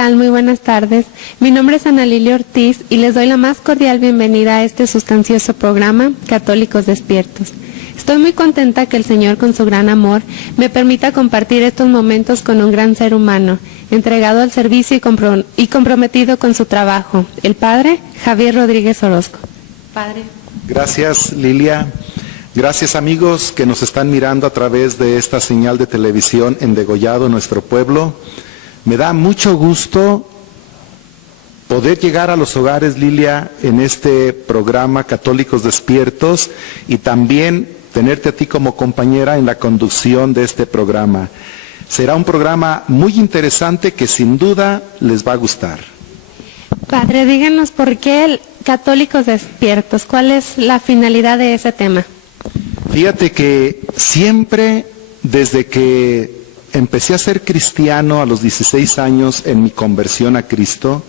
tal? Muy buenas tardes. Mi nombre es Ana Lilia Ortiz y les doy la más cordial bienvenida a este sustancioso programa, Católicos Despiertos. Estoy muy contenta que el Señor, con su gran amor, me permita compartir estos momentos con un gran ser humano, entregado al servicio y comprometido con su trabajo, el Padre Javier Rodríguez Orozco. Padre. Gracias, Lilia. Gracias, amigos que nos están mirando a través de esta señal de televisión en Degollado, nuestro pueblo. Me da mucho gusto poder llegar a los hogares, Lilia, en este programa Católicos Despiertos y también tenerte a ti como compañera en la conducción de este programa. Será un programa muy interesante que sin duda les va a gustar. Padre, díganos por qué Católicos Despiertos, ¿cuál es la finalidad de ese tema? Fíjate que siempre, desde que empecé a ser cristiano a los 16 años en mi conversión a Cristo,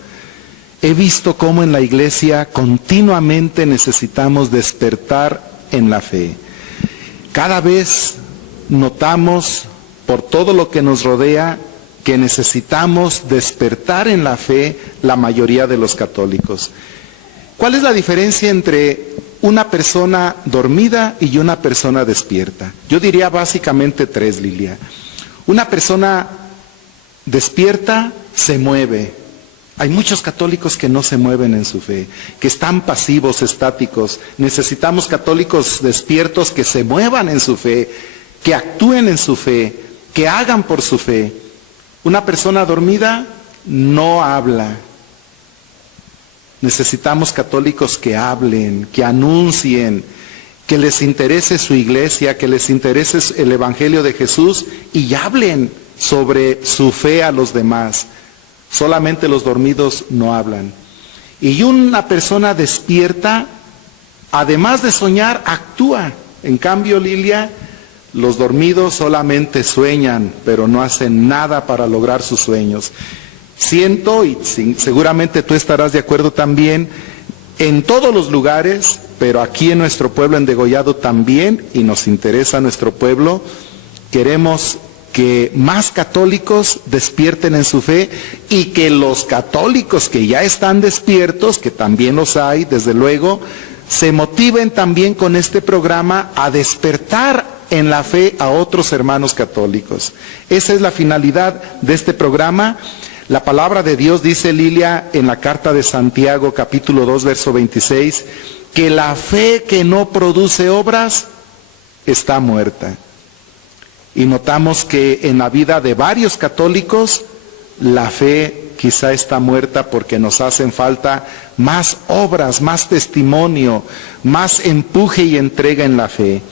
he visto cómo en la iglesia continuamente necesitamos despertar en la fe. Cada vez notamos por todo lo que nos rodea que necesitamos despertar en la fe la mayoría de los católicos. ¿Cuál es la diferencia entre una persona dormida y una persona despierta? Yo diría básicamente tres, Lilia. Una persona despierta se mueve. Hay muchos católicos que no se mueven en su fe, que están pasivos, estáticos. Necesitamos católicos despiertos que se muevan en su fe, que actúen en su fe, que hagan por su fe. Una persona dormida no habla. Necesitamos católicos que hablen, que anuncien, que les interese su iglesia, que les interese el Evangelio de Jesús y hablen sobre su fe a los demás. Solamente los dormidos no hablan. Y una persona despierta, además de soñar, actúa. En cambio, Lilia, los dormidos solamente sueñan, pero no hacen nada para lograr sus sueños. Siento, y seguramente tú estarás de acuerdo también, en todos los lugares, pero aquí en nuestro pueblo, en Degollado también, y nos interesa nuestro pueblo, queremos que más católicos despierten en su fe y que los católicos que ya están despiertos, que también los hay, desde luego, se motiven también con este programa a despertar en la fe a otros hermanos católicos. Esa es la finalidad de este programa. La palabra de Dios dice, Lilia, en la carta de Santiago, capítulo 2, verso 26, que la fe que no produce obras está muerta. Y notamos que en la vida de varios católicos, la fe quizá está muerta porque nos hacen falta más obras, más testimonio, más empuje y entrega en la fe.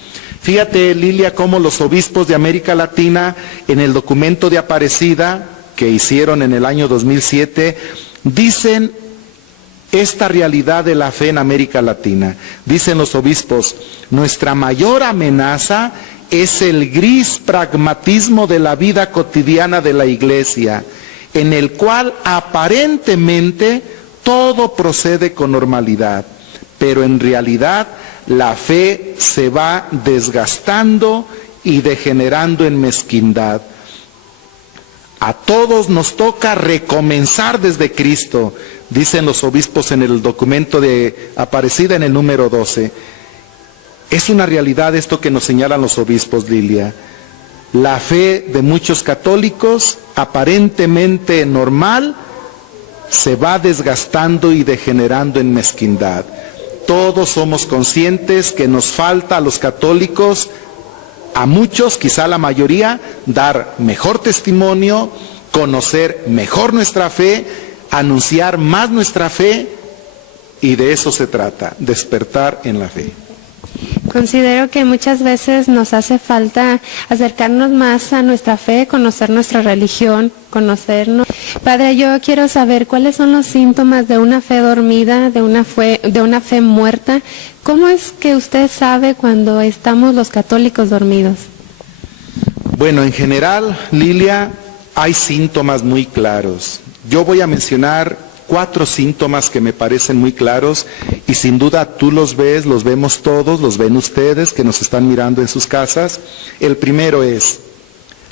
Fíjate, Lilia, cómo los obispos de América Latina, en el documento de Aparecida, que hicieron en el año 2007, dicen esta realidad de la fe en América Latina. Dicen los obispos, nuestra mayor amenaza es el gris pragmatismo de la vida cotidiana de la iglesia, en el cual aparentemente todo procede con normalidad, pero en realidad la fe se va desgastando y degenerando en mezquindad. A todos nos toca recomenzar desde Cristo, dicen los obispos en el documento de Aparecida en el número 12. Es una realidad esto que nos señalan los obispos, Lilia. La fe de muchos católicos, aparentemente normal, se va desgastando y degenerando en mezquindad. Todos somos conscientes que nos falta a los católicos, a muchos, quizá la mayoría, dar mejor testimonio, conocer mejor nuestra fe, anunciar más nuestra fe, y de eso se trata, despertar en la fe. Considero que muchas veces nos hace falta acercarnos más a nuestra fe, conocer nuestra religión, conocernos. Padre, yo quiero saber cuáles son los síntomas de una fe dormida, de una fe muerta. ¿Cómo es que usted sabe cuando estamos los católicos dormidos? Bueno, en general, Lilia, hay síntomas muy claros. Yo voy a mencionar 4 síntomas que me parecen muy claros y sin duda tú los ves, los vemos todos, los ven ustedes que nos están mirando en sus casas. El primero es,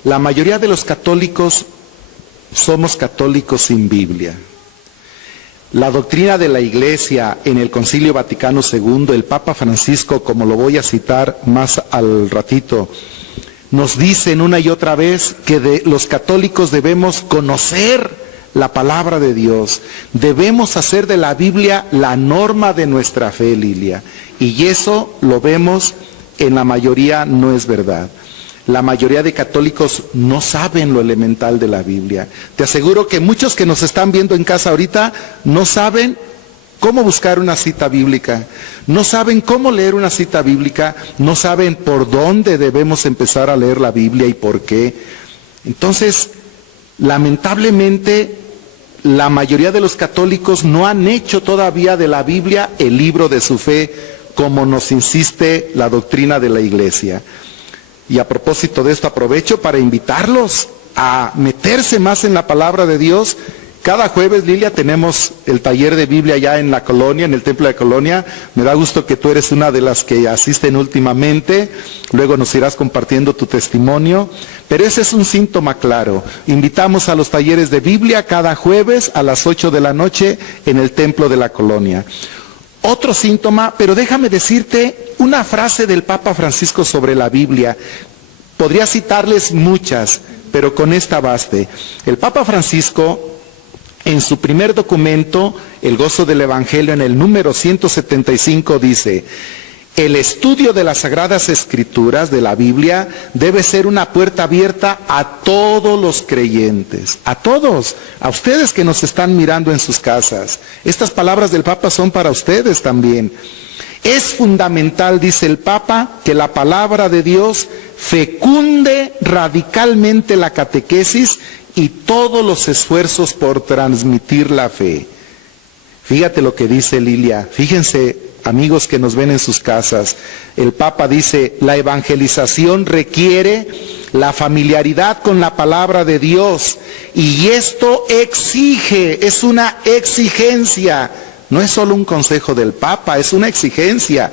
la mayoría de los católicos somos católicos sin Biblia. La doctrina de la Iglesia en el Concilio Vaticano II, el Papa Francisco, como lo voy a citar más al ratito, nos dicen una y otra vez que los católicos debemos conocer la palabra de Dios, debemos hacer de la Biblia la norma de nuestra fe, Lilia, y eso lo vemos en la mayoría no es verdad. La mayoría de católicos no saben lo elemental de la Biblia. Te aseguro que muchos que nos están viendo en casa ahorita no saben cómo buscar una cita bíblica, no saben cómo leer una cita bíblica, no saben por dónde debemos empezar a leer la Biblia y por qué. Entonces, lamentablemente, la mayoría de los católicos no han hecho todavía de la Biblia el libro de su fe, como nos insiste la doctrina de la Iglesia. Y a propósito de esto, aprovecho para invitarlos a meterse más en la palabra de Dios. Cada jueves, Lilia, tenemos el taller de Biblia ya en la colonia, en el templo de Colonia. Me da gusto que tú eres una de las que asisten últimamente. Luego nos irás compartiendo tu testimonio. Pero ese es un síntoma claro. Invitamos a los talleres de Biblia cada jueves a las 8 de la noche en el templo de la colonia. Otro síntoma, pero déjame decirte una frase del Papa Francisco sobre la Biblia. Podría citarles muchas, pero con esta baste. El Papa Francisco, en su primer documento, El gozo del Evangelio, en el número 175, dice: el estudio de las Sagradas Escrituras, de la Biblia, debe ser una puerta abierta a todos los creyentes, a todos, a ustedes que nos están mirando en sus casas. Estas palabras del Papa son para ustedes también. Es fundamental, dice el Papa, que la palabra de Dios fecunde radicalmente la catequesis y todos los esfuerzos por transmitir la fe. Fíjate lo que dice Lilia, fíjense, amigos que nos ven en sus casas, el Papa dice: la evangelización requiere la familiaridad con la palabra de Dios, y esto exige, es una exigencia, no es solo un consejo del Papa, es una exigencia,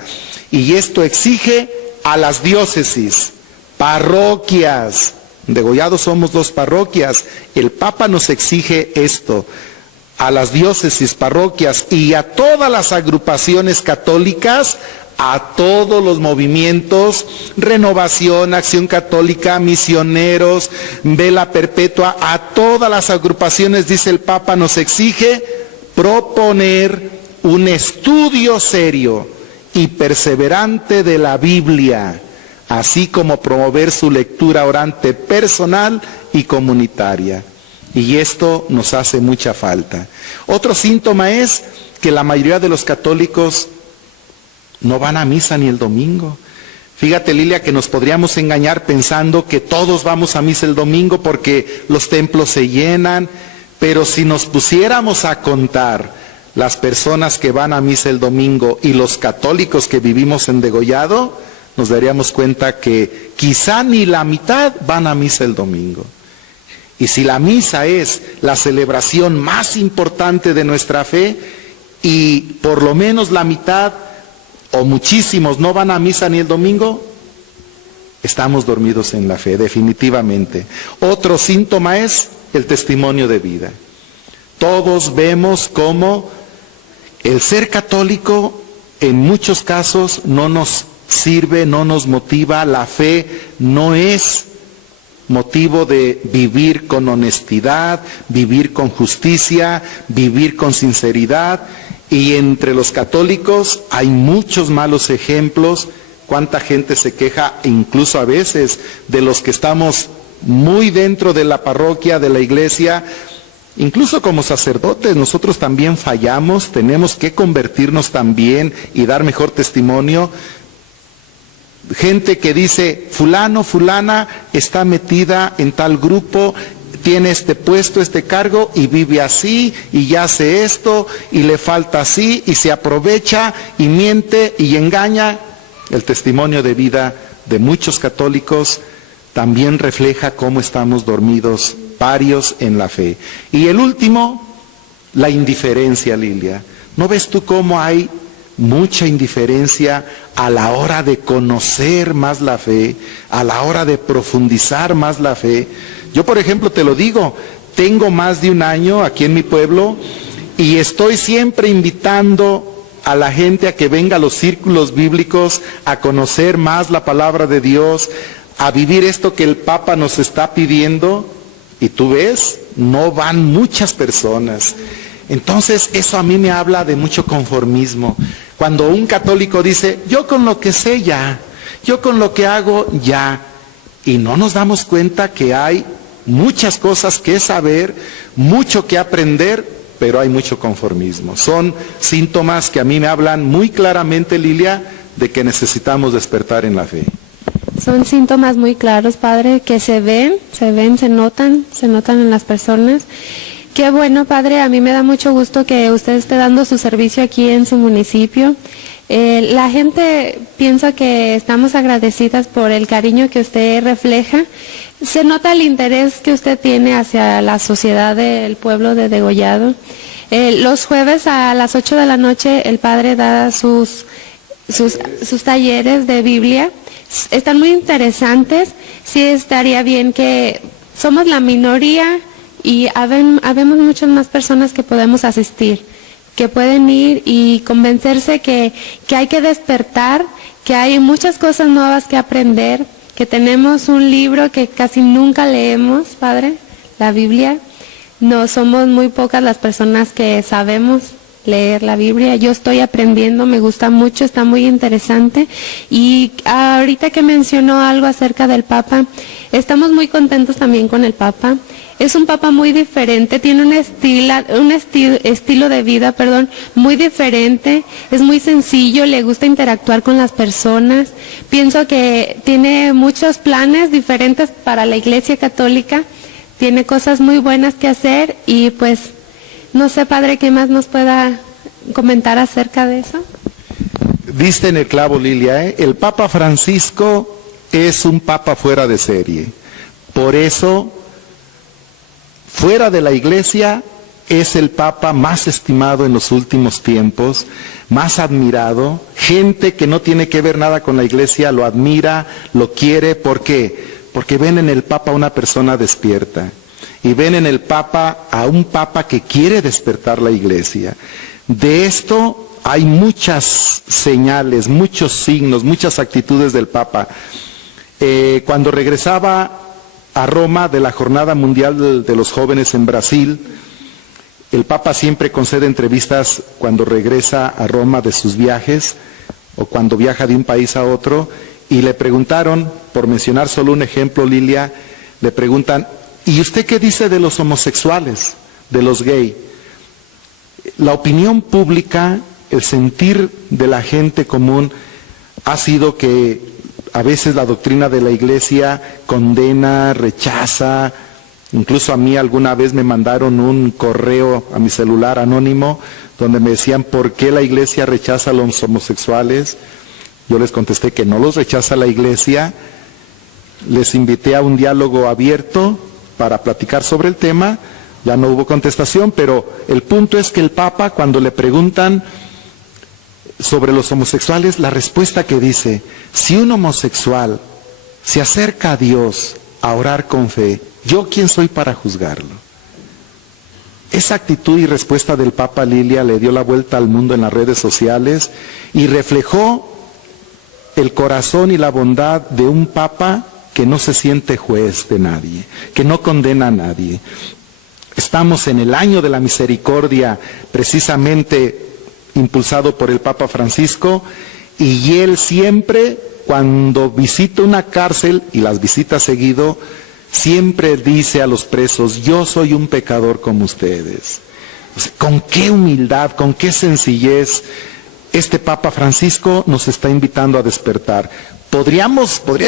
y esto exige a las diócesis, parroquias. Degollados somos 2 parroquias, el Papa nos exige esto, a las diócesis, parroquias y a todas las agrupaciones católicas, a todos los movimientos, Renovación, Acción Católica, Misioneros, Vela Perpetua, a todas las agrupaciones, dice el Papa, nos exige proponer un estudio serio y perseverante de la Biblia, así como promover su lectura orante personal y comunitaria. Y esto nos hace mucha falta. Otro síntoma es que la mayoría de los católicos no van a misa ni el domingo. Fíjate, Lilia, que nos podríamos engañar pensando que todos vamos a misa el domingo porque los templos se llenan, pero si nos pusiéramos a contar las personas que van a misa el domingo y los católicos que vivimos en Degollado, nos daríamos cuenta que quizá ni la mitad van a misa el domingo. Y si la misa es la celebración más importante de nuestra fe, y por lo menos la mitad o muchísimos no van a misa ni el domingo, estamos dormidos en la fe, definitivamente. Otro síntoma es el testimonio de vida. Todos vemos cómo el ser católico en muchos casos no nos sirve, no nos motiva, la fe no es motivo de vivir con honestidad, vivir con justicia, vivir con sinceridad. Y entre los católicos hay muchos malos ejemplos. Cuánta gente se queja, incluso a veces, de los que estamos muy dentro de la parroquia, de la iglesia. Incluso como sacerdotes, nosotros también fallamos, tenemos que convertirnos también y dar mejor testimonio. Gente que dice, fulano, fulana está metida en tal grupo, tiene este puesto, este cargo y vive así y ya hace esto y le falta así y se aprovecha y miente y engaña. El testimonio de vida de muchos católicos también refleja cómo estamos dormidos varios en la fe. Y el último, la indiferencia, Lilia. ¿No ves tú cómo hay mucha indiferencia a la hora de conocer más la fe, a la hora de profundizar más la fe? Yo, por ejemplo, te lo digo, tengo más de un año aquí en mi pueblo y estoy siempre invitando a la gente a que venga a los círculos bíblicos, a conocer más la palabra de Dios, a vivir esto que el Papa nos está pidiendo, y tú ves, no van muchas personas. Entonces eso a mí me habla de mucho conformismo. Cuando un católico dice, yo con lo que sé ya, yo con lo que hago ya, y no nos damos cuenta que hay muchas cosas que saber, mucho que aprender, pero hay mucho conformismo. Son síntomas que a mí me hablan muy claramente, Lilia, de que necesitamos despertar en la fe. Son síntomas muy claros, Padre, que se notan en las personas. Qué bueno, Padre, a mí me da mucho gusto que usted esté dando su servicio aquí en su municipio. La gente piensa que estamos agradecidas por el cariño que usted refleja. Se nota el interés que usted tiene hacia la sociedad del pueblo de Degollado. Los jueves a las 8 de la noche el Padre da sus talleres de Biblia. Están muy interesantes. Sí estaría bien que somos la minoría y habemos muchas más personas que podemos asistir, que pueden ir y convencerse que hay que despertar, que hay muchas cosas nuevas que aprender, que tenemos un libro que casi nunca leemos, Padre, la Biblia. No somos muy pocas las personas que sabemos leer la Biblia. Yo estoy aprendiendo, me gusta mucho, está muy interesante. Y ahorita que mencionó algo acerca del Papa, estamos muy contentos también con el Papa. Es un Papa muy diferente, tiene un estilo de vida, muy diferente, es muy sencillo, le gusta interactuar con las personas. Pienso que tiene muchos planes diferentes para la Iglesia Católica, tiene cosas muy buenas que hacer y pues, no sé, Padre, ¿qué más nos pueda comentar acerca de eso? Diste en el clavo, Lilia, El Papa Francisco es un Papa fuera de serie. Por eso, fuera de la Iglesia, es el Papa más estimado en los últimos tiempos, más admirado. Gente que no tiene que ver nada con la Iglesia lo admira, lo quiere. ¿Por qué? Porque ven en el Papa una persona despierta. Y ven en el Papa a un Papa que quiere despertar la Iglesia. De esto hay muchas señales, muchos signos, muchas actitudes del Papa. Cuando regresaba a Roma de la Jornada Mundial de los Jóvenes en Brasil, el Papa siempre concede entrevistas cuando regresa a Roma de sus viajes o cuando viaja de un país a otro, y le preguntaron, por mencionar solo un ejemplo, Lilia, le preguntan, ¿y usted qué dice de los homosexuales, de los gays? La opinión pública, el sentir de la gente común ha sido que a veces la doctrina de la Iglesia condena, rechaza. Incluso a mí alguna vez me mandaron un correo a mi celular anónimo donde me decían, ¿por qué la Iglesia rechaza a los homosexuales? Yo les contesté que no los rechaza la Iglesia. Les invité a un diálogo abierto para platicar sobre el tema. Ya no hubo contestación, pero el punto es que el Papa, cuando le preguntan sobre los homosexuales, la respuesta que dice, si un homosexual se acerca a Dios a orar con fe, ¿yo quién soy para juzgarlo? Esa actitud y respuesta del Papa, Lilia, le dio la vuelta al mundo en las redes sociales y reflejó el corazón y la bondad de un Papa que no se siente juez de nadie, que no condena a nadie. Estamos en el año de la misericordia, precisamente impulsado por el Papa Francisco, y él siempre, cuando visita una cárcel, y las visita seguido, siempre dice a los presos, yo soy un pecador como ustedes. O sea, con qué humildad, con qué sencillez este Papa Francisco nos está invitando a despertar. Podría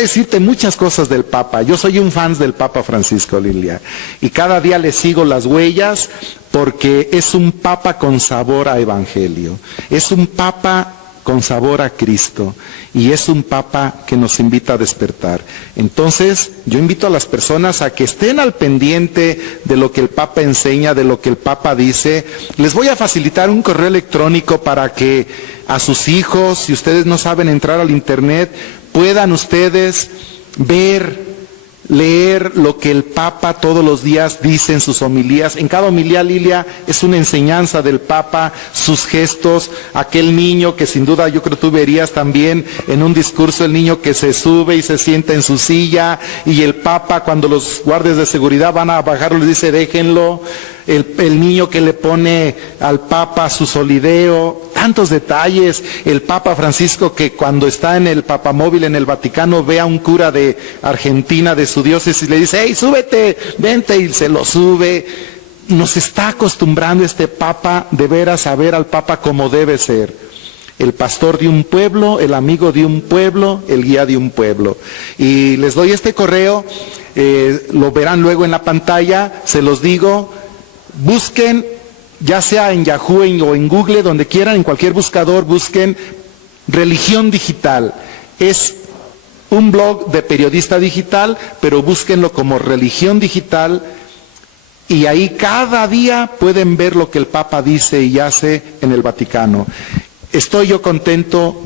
decirte muchas cosas del Papa. Yo soy un fan del Papa Francisco, Lilia, y cada día le sigo las huellas porque es un Papa con sabor a Evangelio, es un Papa con sabor a Cristo y es un Papa que nos invita a despertar. Entonces, yo invito a las personas a que estén al pendiente de lo que el Papa enseña, de lo que el Papa dice. Les voy a facilitar un correo electrónico para que a sus hijos, si ustedes no saben entrar al internet, puedan ustedes ver leer lo que el Papa todos los días dice en sus homilías. En cada homilía, Lilia, es una enseñanza del Papa, sus gestos, aquel niño que sin duda yo creo tú verías también en un discurso, el niño que se sube y se sienta en su silla, y el Papa cuando los guardias de seguridad van a bajarlo les dice déjenlo. El niño que le pone al Papa su solideo, tantos detalles. El Papa Francisco que cuando está en el papamóvil en el Vaticano ve a un cura de Argentina, de su diócesis, y le dice, hey, súbete, vente, y se lo sube. Nos está acostumbrando este Papa de veras a ver al Papa como debe ser. El pastor de un pueblo, el amigo de un pueblo, el guía de un pueblo. Y les doy este correo, lo verán luego en la pantalla, se los digo. Busquen, ya sea en Yahoo o en Google, donde quieran, en cualquier buscador, busquen Religión Digital. Es un blog de periodista digital, pero búsquenlo como Religión Digital, y ahí cada día pueden ver lo que el Papa dice y hace en el Vaticano. Estoy yo contento.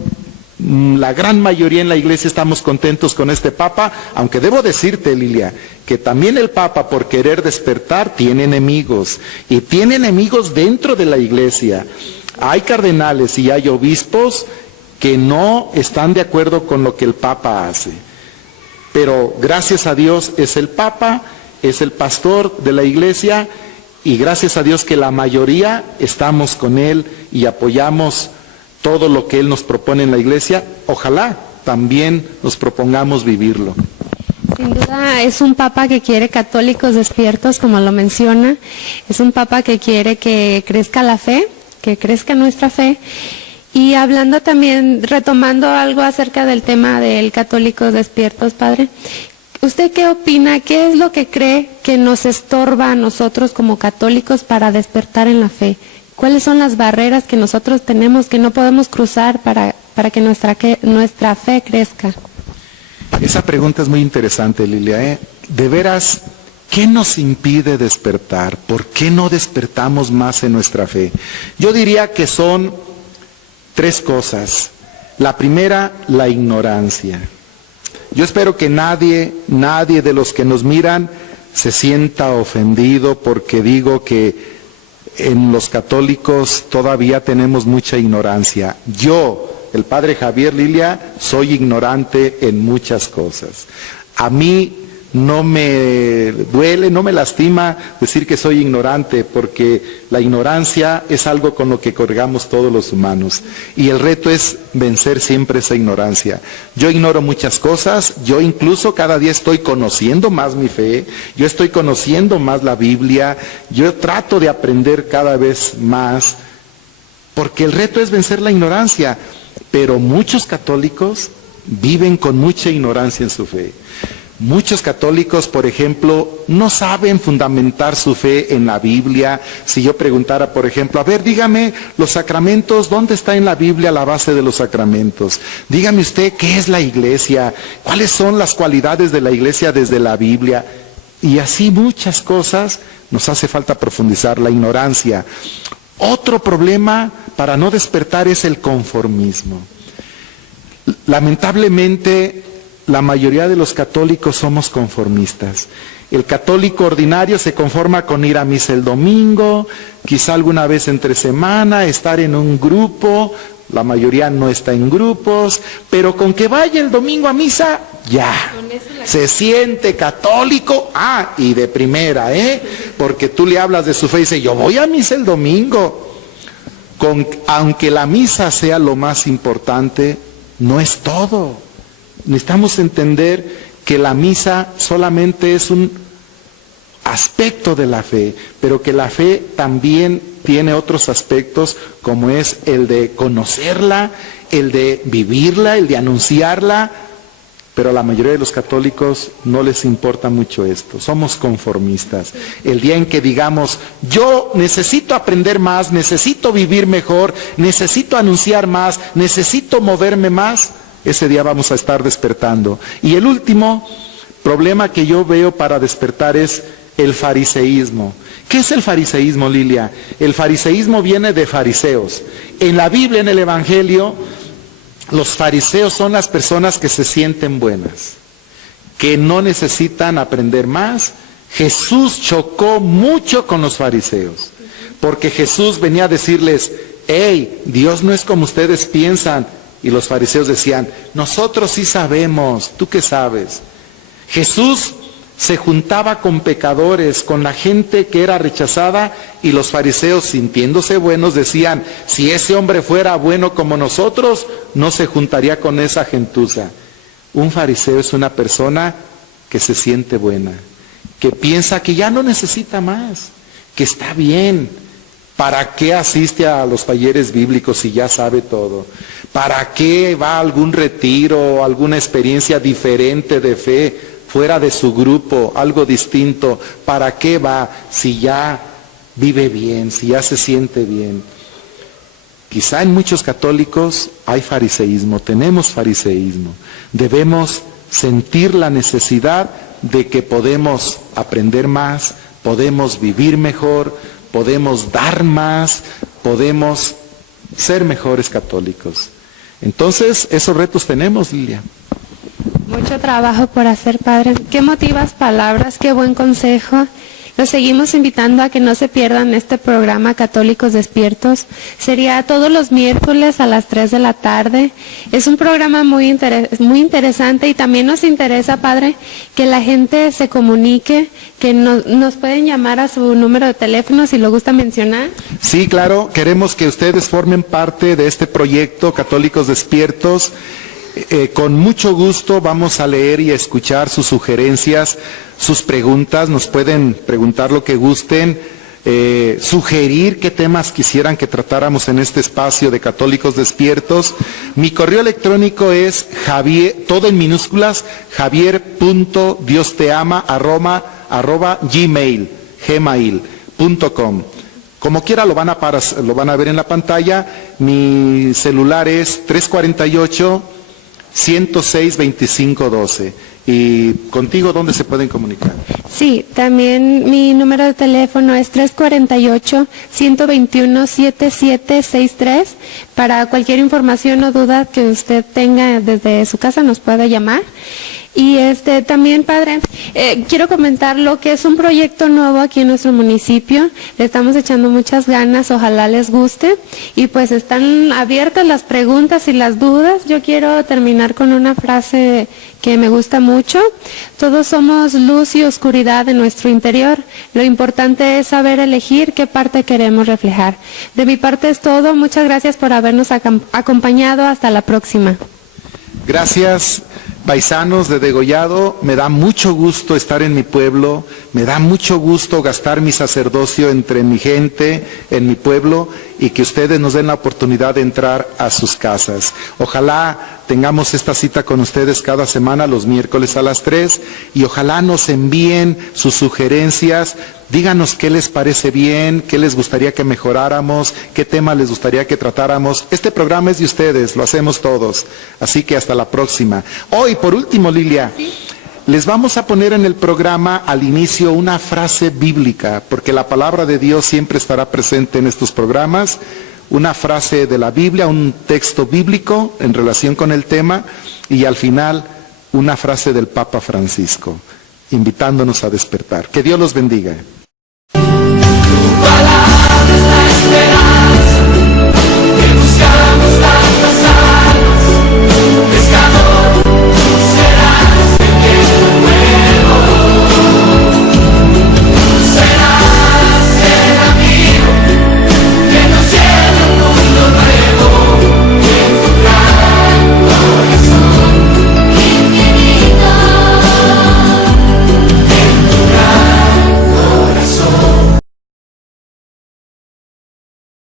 La gran mayoría en la iglesia estamos contentos con este Papa, aunque debo decirte, Lilia, que también el Papa, por querer despertar, tiene enemigos, y tiene enemigos dentro de la iglesia. Hay cardenales y hay obispos que no están de acuerdo con lo que el Papa hace. Pero gracias a Dios es el Papa, es el pastor de la iglesia, y gracias a Dios que la mayoría estamos con él y apoyamos todo lo que él nos propone en la iglesia. Ojalá también nos propongamos vivirlo. Sin duda es un Papa que quiere católicos despiertos, como lo menciona. Es un Papa que quiere que crezca la fe, que crezca nuestra fe. Y hablando también, retomando algo acerca del tema del católicos despiertos, Padre, ¿usted qué opina? ¿Qué es lo que cree que nos estorba a nosotros como católicos para despertar en la fe? ¿Cuáles son las barreras que nosotros tenemos que no podemos cruzar para que nuestra fe crezca? Esa pregunta es muy interesante, Lilia. De veras, ¿qué nos impide despertar? ¿Por qué no despertamos más en nuestra fe? Yo diría que son 3 cosas. La primera, la ignorancia. Yo espero que nadie de los que nos miran se sienta ofendido porque digo que en los católicos todavía tenemos mucha ignorancia. Yo, el padre Javier, Lilia, soy ignorante en muchas cosas. A mí no me duele, no me lastima decir que soy ignorante, porque la ignorancia es algo con lo que cargamos todos los humanos. Y el reto es vencer siempre esa ignorancia. Yo ignoro muchas cosas, yo incluso cada día estoy conociendo más mi fe, yo estoy conociendo más la Biblia, yo trato de aprender cada vez más, porque el reto es vencer la ignorancia. Pero muchos católicos viven con mucha ignorancia en su fe. Muchos católicos, por ejemplo, no saben fundamentar su fe en la Biblia. Si yo preguntara, por ejemplo, a ver, dígame los sacramentos, ¿dónde está en la Biblia la base de los sacramentos? Dígame usted, ¿qué es la iglesia? ¿Cuáles son las cualidades de la iglesia desde la Biblia? Y así muchas cosas nos hace falta profundizar, la ignorancia. Otro problema para no despertar es el conformismo. Lamentablemente, la mayoría de los católicos somos conformistas. El católico ordinario se conforma con ir a misa el domingo, quizá alguna vez entre semana, estar en un grupo. La mayoría no está en grupos, pero con que vaya el domingo a misa, ya, se siente católico, y de primera, porque tú le hablas de su fe y dice, yo voy a misa el domingo. Aunque la misa sea lo más importante, no es todo. Necesitamos entender que la misa solamente es un aspecto de la fe, pero que la fe también tiene otros aspectos, como es el de conocerla, el de vivirla, el de anunciarla, pero a la mayoría de los católicos no les importa mucho esto. Somos conformistas. El día en que digamos, yo necesito aprender más, necesito vivir mejor, necesito anunciar más, necesito moverme más, ese día vamos a estar despertando. Y el último problema que yo veo para despertar es el fariseísmo. ¿Qué es el fariseísmo, Lilia? El fariseísmo viene de fariseos. En la Biblia, en el Evangelio, los fariseos son las personas que se sienten buenas, que no necesitan aprender más. Jesús chocó mucho con los fariseos, porque Jesús venía a decirles, hey, Dios no es como ustedes piensan. Y los fariseos decían, nosotros sí sabemos, ¿tú qué sabes? Jesús se juntaba con pecadores, con la gente que era rechazada, y los fariseos, sintiéndose buenos, decían, si ese hombre fuera bueno como nosotros, no se juntaría con esa gentuza. Un fariseo es una persona que se siente buena, que piensa que ya no necesita más, que está bien. ¿Para qué asiste a los talleres bíblicos si ya sabe todo? ¿Para qué va a algún retiro, alguna experiencia diferente de fe, fuera de su grupo, algo distinto? ¿Para qué va si ya vive bien, si ya se siente bien? Quizá en muchos católicos hay fariseísmo, tenemos fariseísmo. Debemos sentir la necesidad de que podemos aprender más, podemos vivir mejor, podemos dar más, podemos ser mejores católicos. Entonces, esos retos tenemos, Lilia. Mucho trabajo por hacer, Padre. Qué emotivas palabras, qué buen consejo. Los seguimos invitando a que no se pierdan este programa Católicos Despiertos. Sería todos los miércoles a las 3 de la tarde. Es un programa muy interesante, y también nos interesa, Padre, que la gente se comunique, que nos pueden llamar a su número de teléfono si lo gusta mencionar. Sí, claro, queremos que ustedes formen parte de este proyecto Católicos Despiertos. Con mucho gusto vamos a leer y a escuchar sus sugerencias, sus preguntas. Nos pueden preguntar lo que gusten, sugerir qué temas quisieran que tratáramos en este espacio de Católicos Despiertos. Mi correo electrónico es Javier, todo en minúsculas, javier.diosteama@gmail.com. Como quiera lo van a ver en la pantalla. Mi celular es 348-106-2512. ¿Y contigo dónde se pueden comunicar? Sí, también mi número de teléfono es 348-121-7763. Para cualquier información o duda que usted tenga desde su casa nos puede llamar. Y también, Padre, quiero comentar lo que es un proyecto nuevo aquí en nuestro municipio. Le estamos echando muchas ganas, ojalá les guste. Y pues están abiertas las preguntas y las dudas. Yo quiero terminar con una frase que me gusta mucho. Todos somos luz y oscuridad en nuestro interior. Lo importante es saber elegir qué parte queremos reflejar. De mi parte es todo. Muchas gracias por habernos acompañado. Hasta la próxima. Gracias, paisanos de Degollado. Me da mucho gusto estar en mi pueblo, me da mucho gusto gastar mi sacerdocio entre mi gente, en mi pueblo, y que ustedes nos den la oportunidad de entrar a sus casas. Ojalá tengamos esta cita con ustedes cada semana, los miércoles a las 3, y ojalá nos envíen sus sugerencias. Díganos qué les parece bien, qué les gustaría que mejoráramos, qué tema les gustaría que tratáramos. Este programa es de ustedes, lo hacemos todos. Así que hasta la próxima. Hoy, por último, Lilia, les vamos a poner en el programa al inicio una frase bíblica, porque la palabra de Dios siempre estará presente en estos programas. Una frase de la Biblia, un texto bíblico en relación con el tema, y al final una frase del Papa Francisco, invitándonos a despertar. Que Dios los bendiga. Tu palabra es la esperanza.